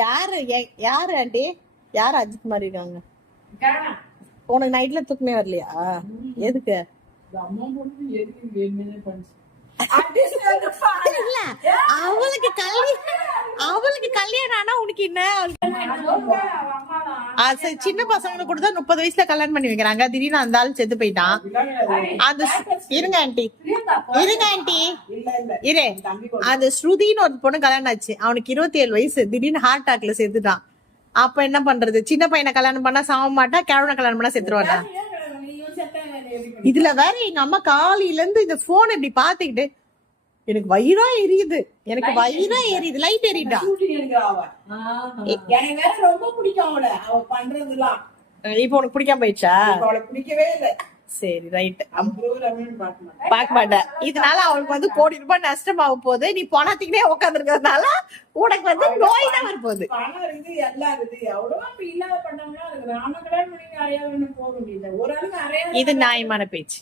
யாரு யாரு ஆண்டி யாரு அஜித் மாதிரி இருக்காங்க? உனக்கு நைட்ல தூக்கமே வரலையா? எதுக்கு? அவளுக்கு கல்யாணம் ஆனா உனக்கு என்ன? சின்ன பசங்களுக்கு கூட தான் 30 வயசுல கல்யாணம் பண்ணி வைக்கிறாங்க. திடீர்னு அந்த ஆள் செத்து போயிட்டான். அது இருங்க ஆண்டி இரு. அந்த ஸ்ருதின்னு ஒரு பொண்ணு கல்யாணம் ஆச்சு. அவனுக்கு 27 வயசு. திடீர்னு ஹார்ட் அட்டாக்ல செத்துட்டான். அப்ப என்ன பண்றது? சின்ன பையனை கல்யாணம் பண்ணா சாக மாட்டா, கிழவனை கல்யாணம் பண்ணா செத்துருவாடா. இதுல வேற எங்க அம்மா காலையில இருந்து இந்த போன் இப்படி பாத்துக்கிட்டு எனக்கு வயிறா எரியுது, லைட் எரியுதா. எனக்கு வேற ரொம்ப பிடிக்கும் அவ பண்றதுலாம். இப்ப உனக்கு பிடிக்காம போயிடுச்சா? பிடிக்கவே இல்லை. சரி ரைட், பார்க்க மாட்டேன். இதனால அவனுக்கு வந்து கோடி ரூபாய் நஷ்டமாக போகுது. நீ பணத்துக்குனே உட்காந்துருக்கிறதுனால உனக்கு வந்து நோய் தான் வரப்போகுது. பணம் இருக்குது, எல்லாம் இருக்குது. அவ்வளவா இல்லாத பண்ணோம்னா அதுக்கு நாம கல்யாணம் பண்ணி அறையா போக முடியல. ஒரு ஆளுக்கு அறையா. இது நியாயமான பேச்சு.